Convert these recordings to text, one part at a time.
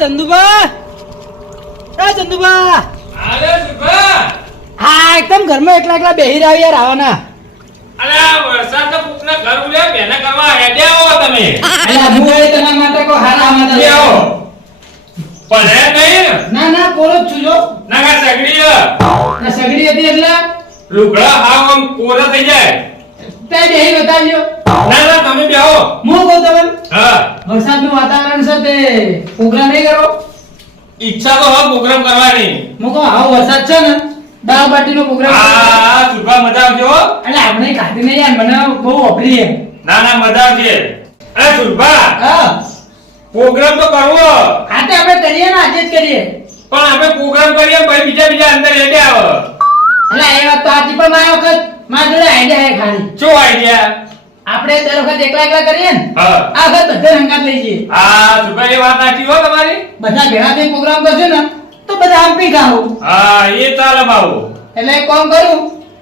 ચંદુબા! એ ચંદુબા! અરે સુભા હા એકદમ ઘરમાં એકલા એકલા બેહી રહ્યા યાર આવવાના અરે આ વરસાદના કોકના ઘર ઉલ્યા બેના કરવા હેડ્યા આવો તમે અલ્યા હું એ તમારા માટે કો હારા બે આવો. પણ નહીં ના ના કોરો જ છું ના કા સગડી. સગડી હતી એટલે? લુગડા હા આમ કોરા થઈ જાય. તે બેહી બતાવ્યો ના ના તમે બે હું કહું તમને? હા. વરસાદનું વાતાવરણ છે તે. પ્રોગ્રામ નહીં કરો? ઈચ્છા તો હવે પ્રોગ્રામ કરવાની. હું કહું આવો વરસાદ છે ને દાળ બાટીનો પ્રોગ્રામ આ સુભા મજા આવજો એટલે આપણે ખાધી નહીં યાર મને બહુ અભરી ના ના મજા આવશે અરે સુભા હા. પ્રોગ્રામ તો કરવો. આ તો આપણે કરીએ ને આજે જ કરીએ. પણ આપણે પ્રોગ્રામ કરીએ પછી બીજા બીજા અંદર હેડ્યા આવે. એટલે એ વાત તો આજી પણ મારા વખત મારા જોડે આઈડિયા હે ખાલી. શું આઈડિયા આપણે દર વખત એકલા એકલા કરીએ ને આ વખત બધા રંગાત લઈ જઈએ. આ સુભા એ વાત સાચી હો તમારી. બધા ભેગા થઈને પ્રોગ્રામ કરજો ને તો બધા આમ પી ખાઓ. હા એ ચાલે બાબુ એટલે કામ કરું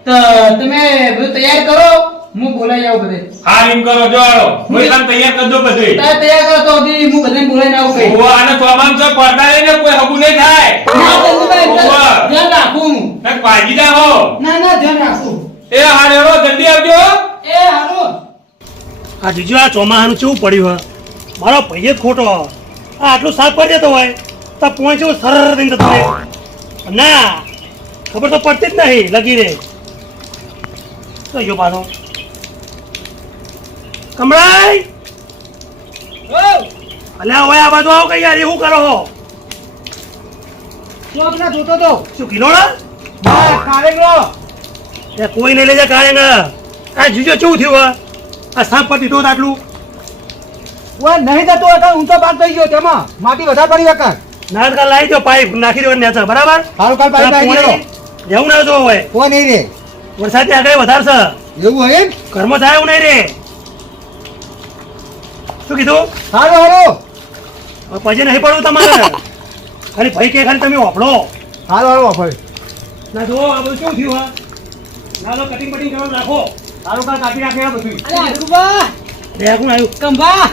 તો તમે બધું તૈયાર કરો હું બોલાઈ આવું બધે. હા એમ કરો જો આવો હું કામ તૈયાર કરજો દઉં બધું. તૈયાર કરો તો હું બધાને બોલાઈ આવું કઈ ઓવા અને ચોમામ જો પડતા રહીને કોઈ હબુ નહીં થાય ના ચંદુભાઈ ઓવા. ધ્યાન રાખું હું. કાંઈક ભાજી ના હો ના ના ધ્યાન રાખું એ હારે હેડો જલ્દી આવજો એ હારું આ જીજુ આ ચોમાહાનું કેવું પડ્યું હોય મારો ભાઈ ખોટો. આ આટલું સાફ કરી દેતો હોય તો પોઈન્ટ એવું સરળ દઈને જતો હોય ના ખબર તો પડતી જ નહીં લગી રે તો ગયો પાછો? કમળાઈ! અલ્યા હવે આ બાજુ આવો કઈ યાર એવું કરો હો? શું આપણે જોતો તો? શું કિલોડા હા કોઈ નહીં લઈ જાય કાઢે આ જીજો કેવું થયું હોય આ પડી દીધો આટલું? ઓય નહીં થતું હતા હું તો પાસ થઈ ગયો તેમાં. માટી વધારે પડી વખત. નાટકા લાવી દો પાઇપ નાખી દો નેચર બરાબર? હારું કાલ પાઇપ નાખી દો. જવું ના જો હોય. કોણ નહીં રે. વરસાદ આગળ વધારશે. એવું હોય ઘરમાં થાય એવું નહીં રે. શું કીધું? હારું હારું પછી નહીં પડવું તમારે. ખાલી ભાઈ કે ખાલી તમે વાપરો. હારું હારું વાપરો. ના જો આ બધું શું થયું હા? ના કટિંગ બટિંગ કરવાનું રાખો સારું કાલ કાપી નાખે આ બધું અરે અરુબા બે કોણ આવ્યું? કંભા!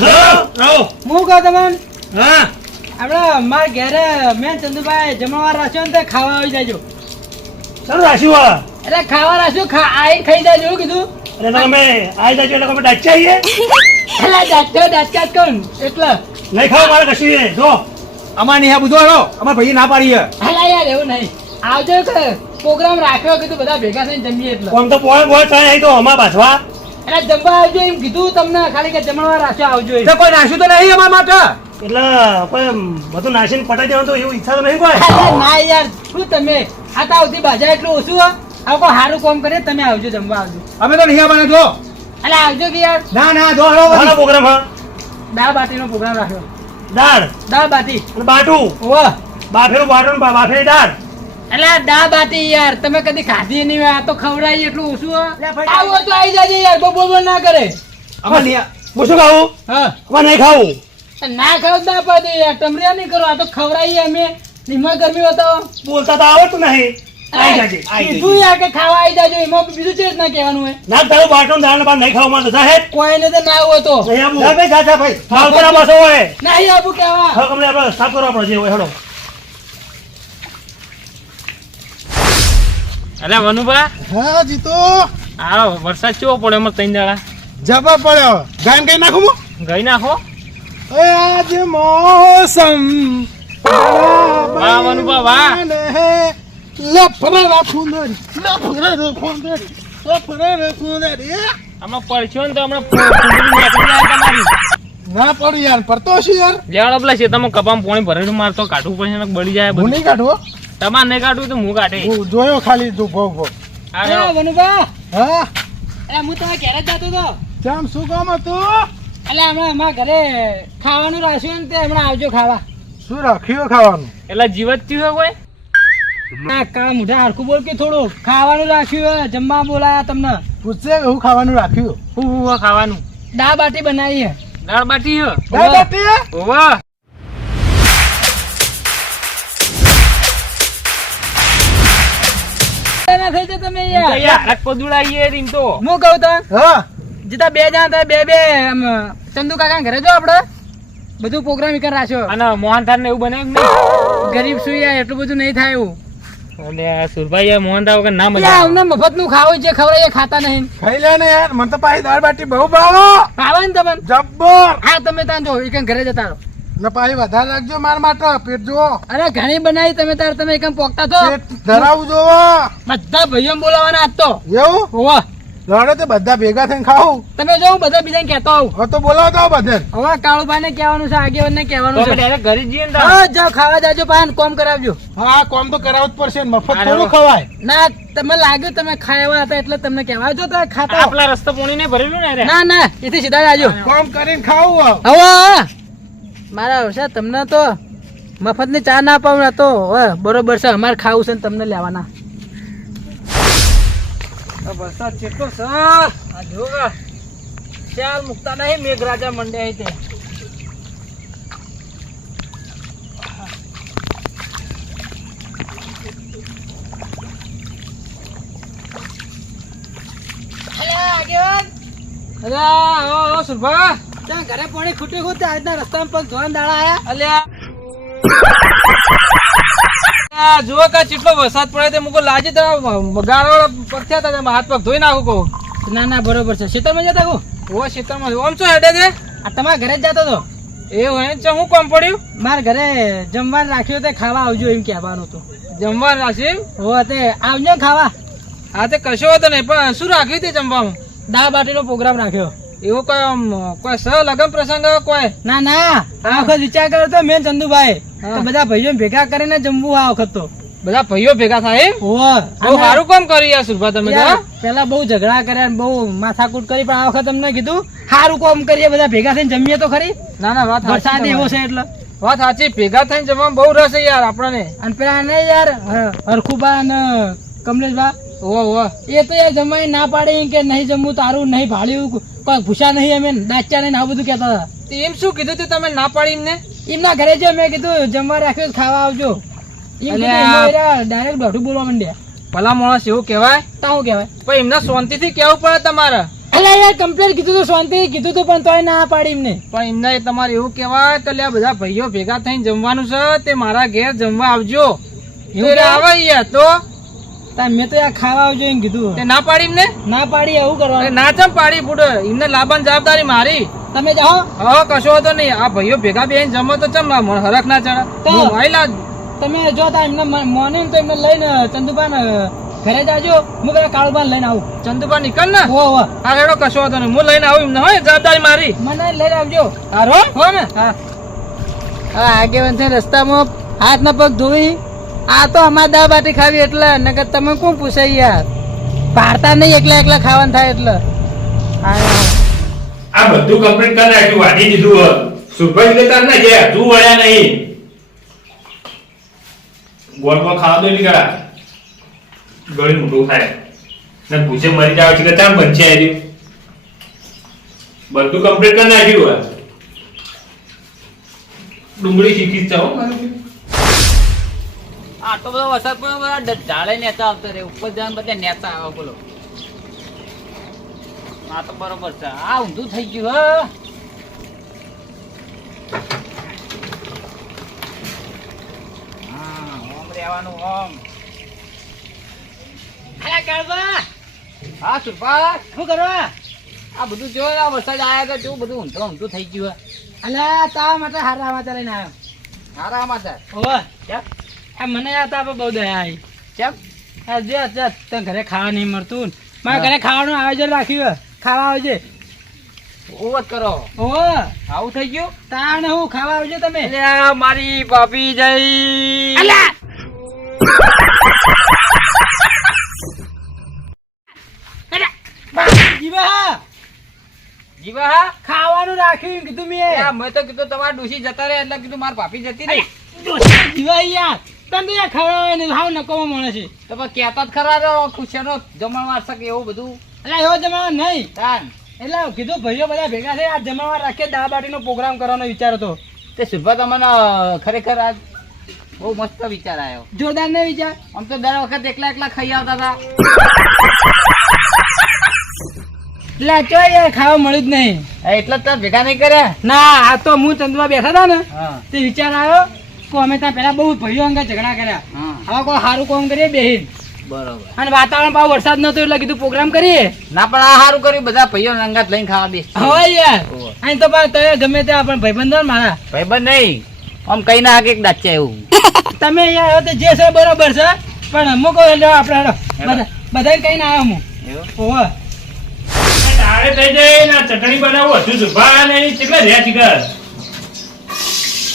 હા આવો હું કહું તમને? હા. આપણે મારા ઘરે મેં ચંદુભાઈ જમણવાર રાખ્યો ને તે ખાવા આવી જાજો. સર રાખ્યું એટલે ખાવા રાખ્યું ખા આઈ ખાઈ જાજો એવું કીધું. અરે તમે આવી જાય એટલે તમે ડાચી આવીએ એટલે દાંત દાંત કહું એટલે. નહીં ખાવ મારે કશું એ જો. અમાર નહીં આ બધું અમાર ભાઈ ના પાડી છે. હાલા યાર એવું નહીં. આવજો કે. પ્રોગ્રામ રાખ્યો કીધું બધા ભેગા થઈને જમીએ એટલે. કોમ તો પોળ પોળ થાય આવી તો અમાર પાછવા. એટલે જમવા આવજો એમ કીધું તમને ખાલી કે જમણવા રાખ્યો આવજો. તો કોઈ નાશ્યું તો નહીં અમાર માટે? એટલે કોઈ બધું નાશીને પટાઈ દેવાનું તો એવું ઈચ્છા તો નહીં કોઈ. ના યાર શું તમે? આ તો આવતી બાજા એટલું ઓછું હો. આવું કોઈ સારું કામ કરે તમે આવજો જમવા આવજો. અમે તો નહીં આવવાના જો. એટલે આવજો કે યાર. ના ના જો હાલો હાલો પ્રોગ્રામ હા. દાળ બાટીનો પ્રોગ્રામ રાખ્યો. દાળ. દાળ બાટી. અને બાટું. વાહ બાફેલું બાટું ને બાફેલી દાળ. એટલે આ દાળ બાટી યાર તમે કદી ખાધી નહીં આ તો ખવડાવી એટલું ઓછું આવો તો આવી જાજે યાર બહુ બોલ ના કરે. અમાર શું ખાવું? હા. અમારે નહીં ખાવું. ના ખાવ ના પડે યાર ટમરિયા નહીં કરો આ તો ખવડાવીએ અમે. નિમા ગરમી હતો બોલતા તો આવડતું નહીં. સાફ કરવા આપણો હોય વનુભા? હા જીતો. આ વરસાદ કેવો પડ્યો એમાં ત્રણ દાડા? પડ્યો. ગાયન ગઈ નાખું હું? ગઈ નાખો. એ આજ મોસમ વાહ વનુભા વાહ. લફરા રાખુંદરી લફરા રાખુંદરી લફરા રાખુંદરી આમાં પડશો ને તો હમણાં તમારી ના પડ્યું યાર પડતો હશે યાર. લેવાડો પેલા શેતામાં કપામાં પાણી ભરેલું મારતો કાઢવું પડશે બળી જાય હું નહીં કાઢું હો. તમારે નહીં કાઢવું તો હું કાઢે. હું જોયો ખાલી તું ભોગ ભોગ. આ અરે વનુભા. હા? અરે હું તમારા ઘરે જ જતો તો કેમ શું કામ હતું? એટલે હમણાં અમારા ઘરે ખાવાનું રાખ્યું ને તે હમણાં આવજો ખાવા. શું રાખ્યું ખાવાનું? એટલે જીવત થયું છે કોઈ? ના કા મોઢા હરખું બોલ કે થોડું. ખાવાનું રાખ્યું જમવા બોલાયા તમને. પૂછશે કે હું ખાવાનું રાખ્યું? હું હું ખાવાનું. દાળ બાટી બનાવી હે દાળ બાટી દાળ બાટી ઓવા ના થઈ જાય તમે યાર. યાર પદુડાઈએ રીમ તો. હું કહું તો હા. જીતા બે જણા થાય બે બે આમ ચંદુ કાકા ઘરે જો આપડે. બધું પ્રોગ્રામ ઈ રાખ્યો. અને મોહનથાળ ને એવું બનાવ્યું કે નહીં? ગરીબ શું યાર એટલું બધું નહીં થાય એવું. આ સુરભાઈ મોહનથાળ વગર ના મજા આવે. અમને મફતનું ખાવું છે ખવડાવીએ ખાતા નહીં. ખાઈ લે ને યાર મને તો પાછી દાળ બાટી બહુ ભાવો. ભાવે ને તમને જબ્બર. હા તમે ત્યાં જો ઘરે જતા રહો. ને પાછી વધારે રાખજો માર માટે પેટ જુઓ. અરે ઘણી બનાવી તમે તાર તમે એકમ પોકતા તો ધરાવું જોવો બધા ભાઈઓ બોલાવાના આજ તો. એવું? હોવા. લડે તો બધા ભેગા થઈને ખાવું તમે જો હું બધા બીજાને કહેતો આવું હવે તો બોલાવો તો બધે હવે કાળુભાઈ ને કહેવાનું છે આગેવાન ને કહેવાનું છે. ઘરે જઈએ ને હા જાઓ ખાવા જાજો પાન કોમ કરાવજો. હા કોમ તો કરાવવું જ પડશે મફત થોડું ખવાય. ના તમે લાગ્યું તમે ખાવા હતા એટલે તમને કહેવાય જો તમે ખાતા. આપલા રસ્તો પોણી ને ભરેલું ને ના ના એથી સીધા જાજો કોમ કરીને ખાવું હવે. મારા હશે તમને તો મફતની ચા ના પાવું તો બરોબર છે. અમારે ખાવું છે ને તમને લેવાના. વરસાદ કેટલો છે? આ જુઓ. ચાલ મુકતા નહીં મેઘરાજા મંડે અહીં તે. અરે આવો આવો સુરભા. ત્યાં ઘરે પાણી ખૂટ્યું ખોટ આજના રસ્તામાં પગ ધોવાન દાડા આયા. અલ્યા. જુઓ કે કેટલો વરસાદ પડે તે મુકો લાજી તો ગાળો પગ હતા તેમાં હાથ પગ ધોઈ નાખું કહું. ના ના બરોબર છે. શીતળમાં જતા કહું ઓ શીતળમાં ઓમ શું હેડે છે? આ તમારા ઘરે જ જતો તો એવું હે છે હું કોમ પડ્યું? મારા ઘરે જમવાનું રાખ્યું તે ખાવા આવજો એમ કહેવાનું હતું. જમવાનું રાખ્યું? હો તે આવજો ખાવા. હા તે કશો હતો નહીં પણ શું રાખ્યું તે જમવામાં? દા બાટીનો પ્રોગ્રામ રાખ્યો. એવું કોઈ કોઈ સ લગન પ્રસંગ કોઈ? ના ના. આ વખત વિચાર કર્યો તો મેં ચંદુભાઈ. તો બધા ભાઈઓ ભેગા કરીને જમવું આ વખત તો. બધા ભાઈઓ ભેગા થાય બહુ સારું કામ કરી યાર સુરભા તમે પેલા બહુ ઝઘડા કર્યા બહુ માથાકૂટ કરી પણ આ વખત તમને કીધું સારું કામ કરીએ બધા ભેગા થઈને જમીએ તો ખરી. ના ના વાત વરસાદ એવો છે એટલે. વાત સાચી ભેગા થઈને જમવા બહુ રસ છે યાર આપણને. અને પેલા ને યાર હરખુબા અને કમલેશભા. ઓ ઓ એ તો યાર જમવાની ના પાડે કે નહીં જમવું તારું નહીં ભાળ્યું કોઈ ભૂસા નહીં અમે દાચ્યા નહીં આ બધું કહેતા હતા. એમ શું કીધું તું તમે ના પાડી એમને? એમના ઘરે જો મેં કીધું જમવા રાખ્યું ખાવા આવજો. ડાયરેક્ટ દોઢું બોલવા માંડ્યા. ભલા માણસ એવું કહેવાય? તા શું કહેવાય? પણ એમને શાંતિથી કેવું પડે તમારે. અલે યાર કમ્પ્લેટ કીધું તું શાંતિ કીધું તું પણ તોય ના પાડી એમને. પણ એમને તમારે એવું કહેવાય તો લે બધા ભાઈઓ ભેગા થઈને જમવાનું છે તે મારા ઘેર જમવા આવજો. આવે યાર તો. મેં તો આ ખાવા આવજો એમ કીધું. તે ના પાડી એમને? ના પાડી એવું કરવાનું ના ચમ પાડી બુડો. એમને લાભાન જવાબદારી મારી. તમે જાઓ. હા કશો હતો નહીં. આ ભાઈઓ ભેગા બેન જમો તો ચમ ના હરખ ના ચડા. આયલા તમે જો તા એમને મોને તો એમને લઈને ચંદુબા ઘરે જાજો. હું પેલા કાળુબા લઈને આવું. ચંદુબા નીકળ ને. હો હો. આ રેડો કશો હતો નહીં. હું લઈને આવું એમને હોય જવાબદારી મારી. મને લઈને આવજો. હારો? હો ને. હા. હા આગેવાન છે રસ્તામાં હાથ ના પગ ધોઈ આ તો અમારે દા બાટી ખાવી એટલે, નકર તમે કોણ પૂછાય યાર? ભારતા નહીં એકલા એકલા ખાવાનું થાય એટલે. આ બધું કમ્પ્લીટ કરી નાખ્યું, વાઢી દીધું હે. સુરભાઈ લેતા ના ગયા, તું વળ્યા નહીં. ગોળ ગોળ ખાવા દો એટલે ગળી મોટું થાય ને ભૂસે મરી જાવ છે કે ત્યાં બનશે આવ્યું બધું કમ્પ્લીટ કરી નાખ્યું હોય ડુંગળી શીખી જાઓ જાઓ આટલો બધો વરસાદ પડ્યો બધા ઢાળે નેતા આવતો રે ઉપર જવા બધા નેતા આવે બોલો. આ તો બરોબર છે. આ ઊંધું થઈ ગયું હ. ઓમ રહેવાનું ઓમ. અલા હા સુરપા શું કરવા આ બધું જો આ વરસાદ આવ્યા તો કેવું બધું ઊંધું ઊંધું થઈ ગયું હે. અલ્યા તા માટે હારા માતા લઈને આવ્યો. હારા માતા ઓવે. કેમ આ મને આ તાપે બહુ દયા આવી કેમ? આ જો તને ઘરે ખાવા નહીં મળતું. મારા ઘરે ખાવાનું આયોજન રાખ્યું. ખાવા આવજે. ઓવત કરો. ઓ આવું થઈ ગયું? તાણ હું ખાવા આવજો તમે. મારી ભાભી જઈ અલા જીવા જીવા હા? ખાવાનું રાખ્યું કીધું મેં. મેં તો કીધું તમારા ડોશી જતા રહે એટલે કીધું મારી ભાભી જતી રહી. જીવા યાર તને તો યાર ખવડાવે ને હાવ નકોમાં મળે છે. તો પણ કહેતા જ ખરા રો ખુશીનો જમણવાર શકે એવું બધું? એટલે એવો જમાનો નહીં. તાન. એટલે કીધું ભાઈઓ બધા ભેગા થઈ આ જમાવા રાખીએ દાળ બાટીનો પ્રોગ્રામ કરવાનો વિચાર હતો તે સુભા તમને ખરેખર આજ બહુ મસ્ત વિચાર આવ્યો જોરદાર ને વિચાર? આમ તો દર વખત એકલા એકલા ખાઈ આવતા હતા એટલે ચો યાર ખાવા મળ્યું જ નહીં. એટલે તાર ભેગા નહીં કર્યા? ના આ તો હું ચંદુમાં બેઠા હતા ને તે વિચાર આવ્યો કે અમે ત્યાં પેલા બહુ ભાઈઓ અંગે ઝઘડા કર્યા. હવે કોઈ સારું કામ કરીએ બેહીન. બરોબર. અને વાતાવરણ પાછું વરસાદ નતો એટલે કીધું પ્રોગ્રામ કરીએ. ના પણ આ સારું કર્યું બધા ભાઈઓ રંગાત લઈને ખાવા બેસ. હવે યાર અહીં તો પાછું તમે ગમે ત્યાં પણ ભાઈબંધો ને મારા. ભાઈબંધ નહીં. આમ કઈ ના એક દાચ્યા એવું. તમે યાર તો જે છે બરોબર છે. પણ અમુક આપણે. બધા કઈ ના આવ્યો હું ઓવે તારે થઈ જાય ને ચટણી બનાવું હતું સુભા નહીં કેટલા રહ્યા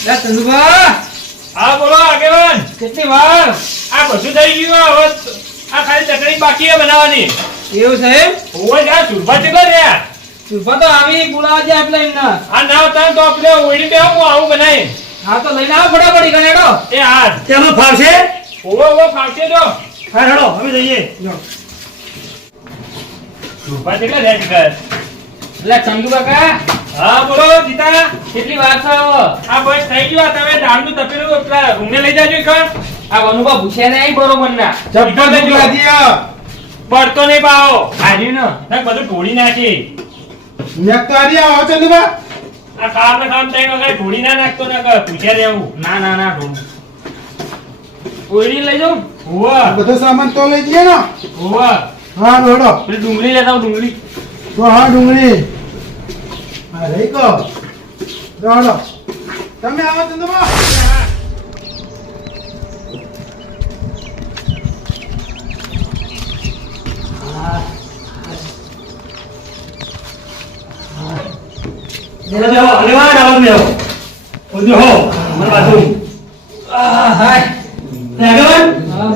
લે ચંદુભા હા બોલો આગેવાન. કેટલી વાર? આ બધું થઈ ગયું હવે આ ખાલી ચટણી બાકી છે બનાવવાની. એવું સાહેબ ઓય જા સુભા કેટલા રહ્યા સુરભા તો આવી બોલાવા જાય એટલે એમને. આ ના હતા તો આપણે ઓળી બે હું આવું બનાવી હા તો લઈને આવો ફટાફટ ગણેડો એ હા. તેમાં ફાવશે? ઓવો ઓવો ફાવશે તો. હા હેડો હવે જઈએ. સુભા કેટલા રહ્યા એટલે ચંદુ કાકા હા બોલો જીતા કેટલી વાર છે આ બસ થઈ ગયો તમે દાળનું તપેલું એટલા રૂમે લઈ જાજો એકવાર આ વનુભા ને નહીં બરોબર ના ચપ્પલ લઈ જાઓ. દિયા પડતો નહીં પાવો. આજી નો. તક બધું ઢોળી નાખી. નેક તો આજી આવો ચંદુભા આ કામ ને કામ થઈ વગર ઢોળી ના નાખતો ના કર ભૂસે રહેવું. ના ના ના ઢોળ. ઓયડી લઈ જાઉં? હોવા. બધો સામાન તો લઈ જઈએ ને. હોવા. હા દોડો પેલી ડુંગળી લેતા ડુંગળી. તો હા ડુંગળી. હા રહી કહો દોડો. તમે આવો ચંદુભા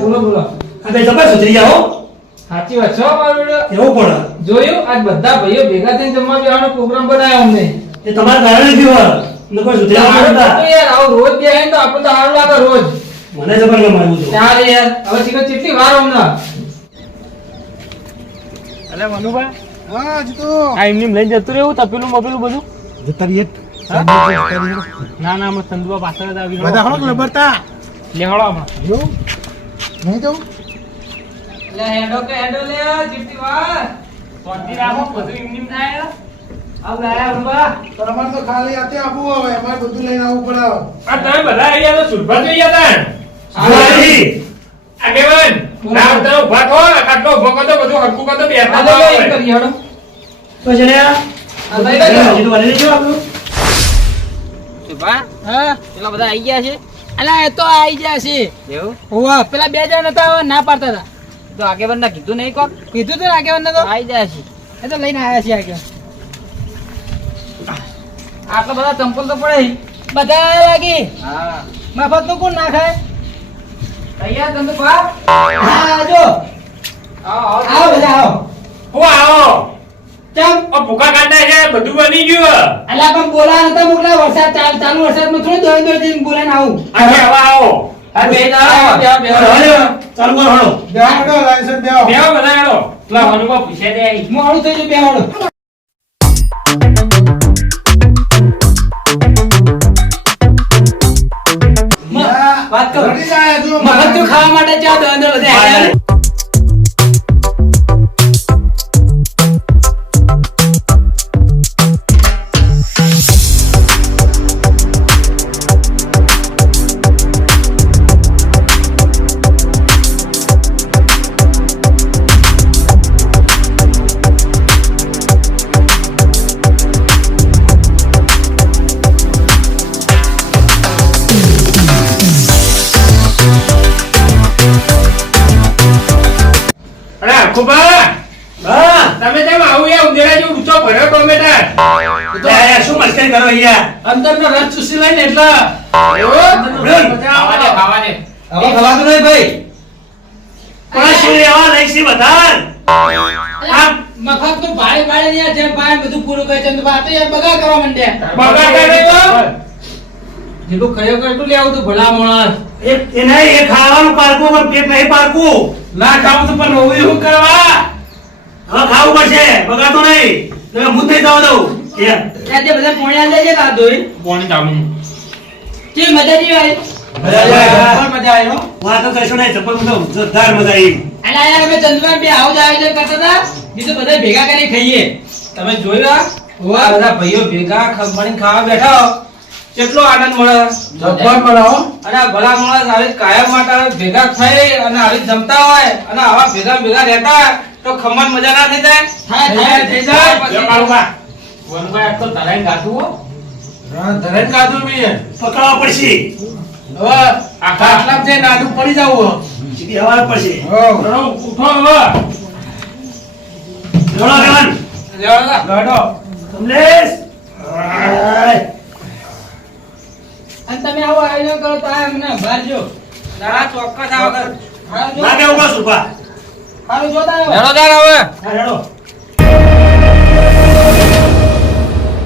બોલો બોલો. આ બે જબર સુધરી જાઓ સાચી વાત છો મારો એવું પણ જોયું? આજ બધા ભાઈઓ ભેગા થઈને જમવા બેવાનો પ્રોગ્રામ બનાવ્યો અમને. એ તમારા કારણે થયો. ને કોઈ સુધરા સારું તો યાર આવું રોજ બે હે તો આપણે તો સારું લાગે રોજ. મને જબર ગમાયું હતું ચાલ યાર. હવે શીખર કેટલી વાર અમને. અલે મનુભાઈ. હા જીતો આ એમની લઈને જતું રહેવું તપેલું મપેલું બધું? જતારીએ ના ના અમે ચંદુબા પાછળ જ આવી બધા હળક લબરતા લેવાડો હમણાં. જો નહીં જવું? લે હેડો કે હેડો લે જીતી વાર શાંતિ રાખો બધું એમની થાય આવ લાયા અંબા પણ તો ખાલી આતે આબુ હવે અમાર બધું લઈને આવું પડે. આ તમે બધા આવી તો સુરભા જોઈ ગયા હતા. સુધરી. આગેવાન નામ તો ઊભા થો આટલો ઊભો તો બધું હરખું કરો તો બેસતા આ ના તો કરી હેડો. તો જણ્યા આ આ લઈ લેજો વાળી લેજો આપણું. હા? પેલા બધા આવી ગયા છે? અલા એ તો આઈ ગયા છે. એવું? હોવા પેલા બે જણ હતા હવે ના પાડતા હતા. તો આગેવાન ના કીધું નહીં કોક? કીધું તું આગેવાન ને તો? આવી જાય છે. એ તો લઈને આવ્યા છીએ આગળ આટલા બધા ચંપલ તો પડે બધા લાગી. હા. મફતનું કોણ ના ખાય? તૈયાર ચંદુભા હા જો આવો આવો બધા આવો. હું આવો. ચમ આ ભૂખા કાઢતા છે બધું બની ગયું અલા પણ બોલા નતા મોકલા વરસાદ ચાલુ વરસાદમાં થોડું દોડી દોડી બોલે બોલાઈને આવું. હવે આવો. હા બે દાડા બે બે ચાલુ બધા દે થઈ બે વાત કરો. મફતનું ખાવા માટે ચા દો અંદર બધા મસ્કરી કરો અહીંયા. અંદરનો રસ ચૂસી લઈને એટલે. ખાવા દે ખાવા દે. હવે ખવાતું નહીં ભાઈ. પણ શું લેવા લઈ છે બધા મફતનું જેમ ભાડે બધું પૂરું કરે છે તો આ તો યાર બગાડ કરવા માંડ્યા. બગાડ કરે તો જેટલું ખયો કરે લેવું તું ભલા માણસ. એ એ નહીં એ ખાવાનું પારકું પણ પેટ નહીં પારકું ના ખાવું તો પણ હોવું શું કરવા? હવે ખાવું પડશે બગાડતો નહીં. તમે હું જ નહીં જવા દઉં. એ ત્યાં જે બધા પોણ્યા લેજે તા દોઈ કોણ ચાલુ. તે મજા જેવી આવી મજા આવી. પણ મજા આવી હો. વાત તો કશું નહીં ચપ્પલ તો જોરદાર મજા આવી. અને યાર અમે ચંદ્રભાઈ બે આવું જ આયોજન કરતા હતા. બીજું બધા ભેગા કરી ખાઈએ. તમે જોઈ આ બધા ભાઈઓ ભેગા ખમણી ખાવા બેઠા કેટલો આનંદ મળે. જબ્બર બનાવો અને ભલા માણસ આવી કાયમ માટે ભેગા થઈ અને આવી જમતા હોય અને આવા ભેગા ભેગા રહેતા હોય તો ખમણ મજા ના થઈ જાય. થાય, થાય, થઈ જાય. વનભાઈ આ તો તરાઈને ગાતું હો. ધરાઈને કાઢું બી પકડવા પડશે. હવે આટલા જઈને આડું પડી જાવ સીધી હવા પડશે. ઉઠો હવે. જોડો કમલેશ. અને તમે આવો આયોજન કરો તો આ અમને બહાર જો. ચોક્કસ આવો. કર જો. કે ઊભા. સુભા હારું જોતા હેડો તાર હવે. હેડો